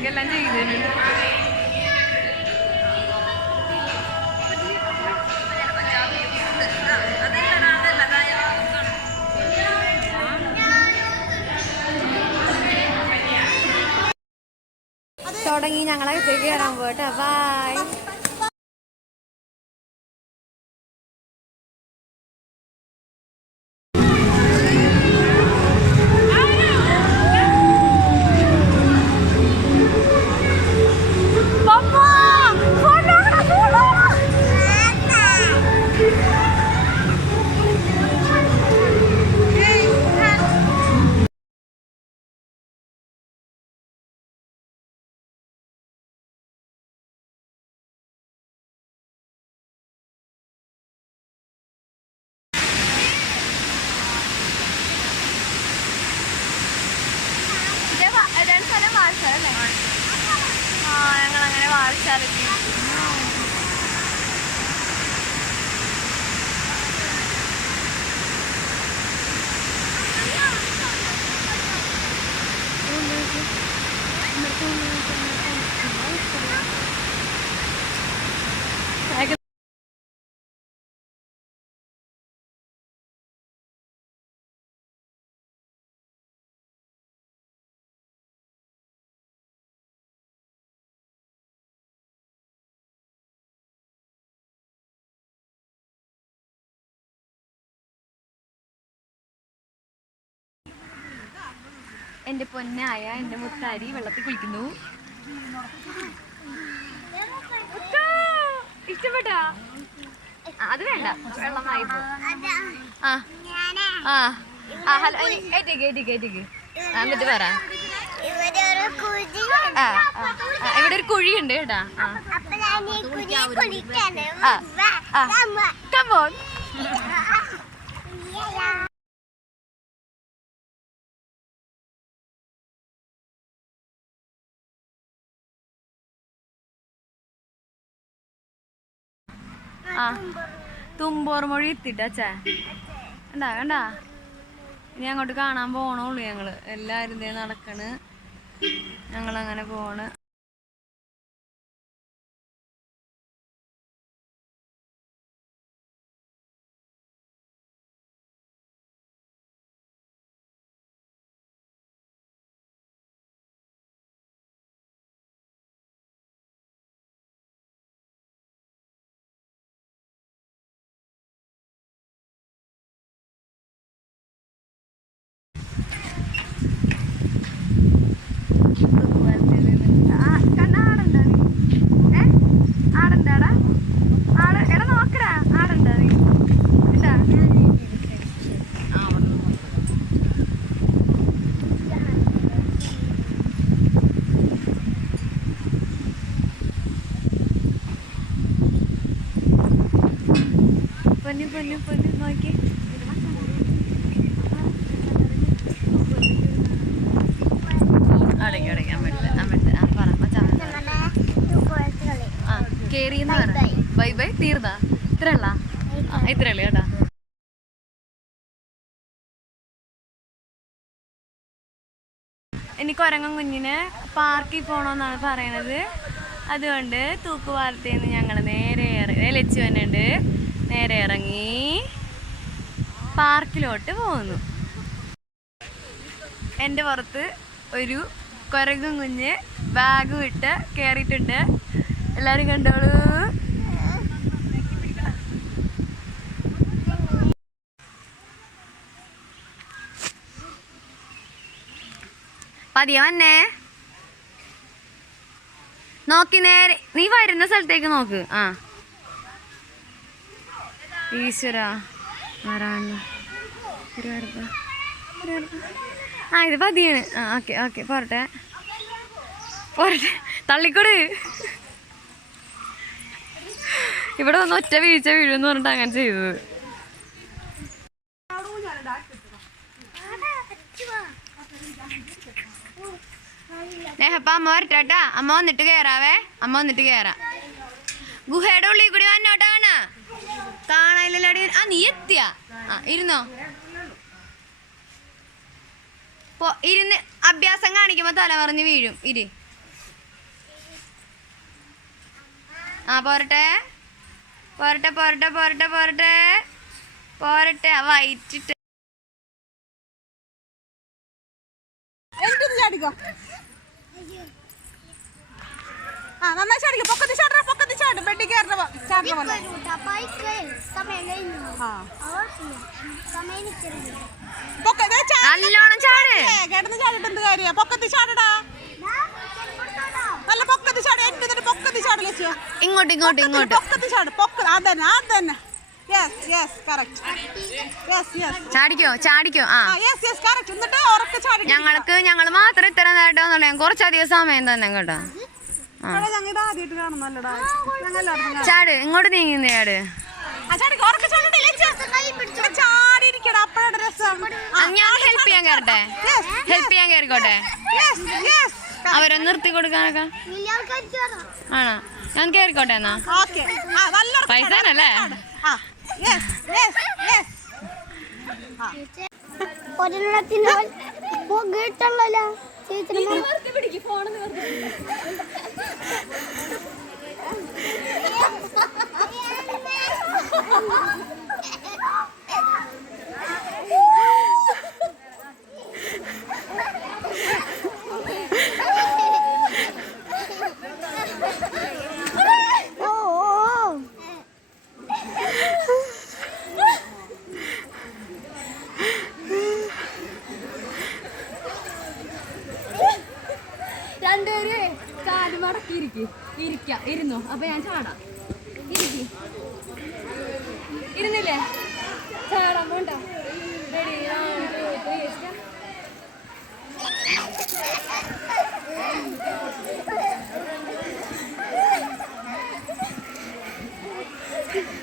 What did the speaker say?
ബാക്കിയെല്ലാം ചെയ്തു. തുടങ്ങി ഞങ്ങളകത്തേക്ക് കയറാൻ പോട്ടെ. ബൈ. ഞങ്ങളങ്ങനെ വാഴച്ചാലെത്തി. എൻ്റെ പൊന്നായ എൻ്റെ മുത്താരി വെള്ളത്തിൽ കുളിക്കുന്നു. ഇഷ്ടപ്പെട്ടാ? അത് വേണ്ട, വെള്ളമായി. ഹലോ ഏറ്റിക്ക് എന്നിട്ട് പറ. ഇവിടെ ഒരു കുഴിയുണ്ട് കേട്ടാ. കമോൺ. തുമ്പോർ മൊഴി എത്തിട്ടച്ചാ കണ്ടാ കണ്ടാ. ഇനി അങ്ങോട്ട് കാണാൻ പോണുള്ളൂ. ഞങ്ങള് എല്ലാവരും ഇതേ നടക്കണ്. ഞങ്ങളങ്ങനെ പോണ്. പൊന്നു നോക്കി. കേറിയെന്ന് പറ. Bye bye. തീർന്നാ? ഇത്രയുള്ള ഇത്രയല്ലേ കേട്ടാ. എനിക്ക് കുരങ്ങൻ കുഞ്ഞിന് പാർക്കിൽ പോകണമെന്നാണ് പറയണത്. അതുകൊണ്ട് തൂക്കുപാലത്തിൽ നിന്ന് ഞങ്ങൾ നേരെ ലച്ചു വന്നുണ്ട്. നേരെ ഇറങ്ങി പാർക്കിലോട്ട് പോകുന്നു. എൻ്റെ പുറത്ത് ഒരു കുരങ്ങൻ കുഞ്ഞ് ബാഗ് വിട്ട് കയറിയിട്ടുണ്ട്. എല്ലാവരും കണ്ടോളൂ. പതിയെ വന്നേ. നോക്കി നേരെ നീ വരുന്ന സ്ഥലത്തേക്ക് നോക്ക്. ഈശ്വര ആരാണ്? ഇത് പതിയാണ്. ഓക്കെ ഓക്കെ പോരട്ടെ പോരട്ടെ. തള്ളിക്കൊട്. ഇവിടെ വന്ന് ഒറ്റ വീഴ്ച വീഴുമെന്ന് പറഞ്ഞിട്ട് അങ്ങനെ ചെയ്തത്. അപ്പൊ അമ്മ വരട്ടാ. അമ്മ വന്നിട്ട് കയറാവേ. അമ്മ വന്നിട്ട് കയറാം. ഗുഹയുടെ ഉള്ളിൽ കൂടി വന്നോട്ടാ. കാണാനില്ലടി. നീ എത്തിയാ? ഇരുന്നോ. ഇരുന്ന് അഭ്യാസം കാണിക്കുമ്പോ തല മറിഞ്ഞ് വീഴും. ആ പോരട്ടെ പോരട്ടെ പോരട്ടെ പോരട്ടെ പോരട്ടെ പോരട്ടെ വൈറ്റിട്ട് ചാടിക്കോ. ആ നന്നായി ചാടിക്കോ. പൊക്കത്തി ചാട പൊക്കത്തി ചാട്. ബെഡി കയറുന്ന നല്ലോണം ചാട്. കിടന്ന് ചാടിട്ട് എന്ത് കാര്യ? പൊക്കത്തി ചാടടാ. നല്ല പൊക്കത്തി ചാട്. എന്നിട്ട് പൊക്കത്തി ചാട് ലക്ഷ്യോ. ഇങ്ങോട്ട് ഇങ്ങോട്ട് ഇങ്ങോട്ട് പൊക്കത്തി ചാട്. അതന്നെ അതന്നെ. Yes yes correct. Yes yes ചാടിക്കോ ചാടിക്കോ. ആ യെസ് യെസ് കറക്റ്റ്. എന്നിട്ട് ഉറക്കെ ചാടി. ഞങ്ങൾ മാത്രം ഇത്ര നേരട്ടോ കുറച്ചധികം സമയം തന്നെ കേട്ടോ. ചാട് ഇങ്ങോട്ട് നീങ്ങുന്ന ചാട്. ഞാൻ ഹെൽപ്പ് ചെയ്യാൻ കയറട്ടെ. ഹെൽപ്പ് ചെയ്യാൻ കയറിക്കോട്ടെ. അവരെ നിർത്തി കൊടുക്കാനൊക്കെ ആണോ? ഞാൻ കയറിക്കോട്ടെ എന്നാ. പൈസ അല്ലേ? രണ്ടുപേര് കാല് മടക്കി ഇരുന്നോ. അപ്പൊ ഞാൻ ചാടാം. ഇരുന്നില്ലേ? ചാടാൻ പോണ്ട. റെഡി 1 2 3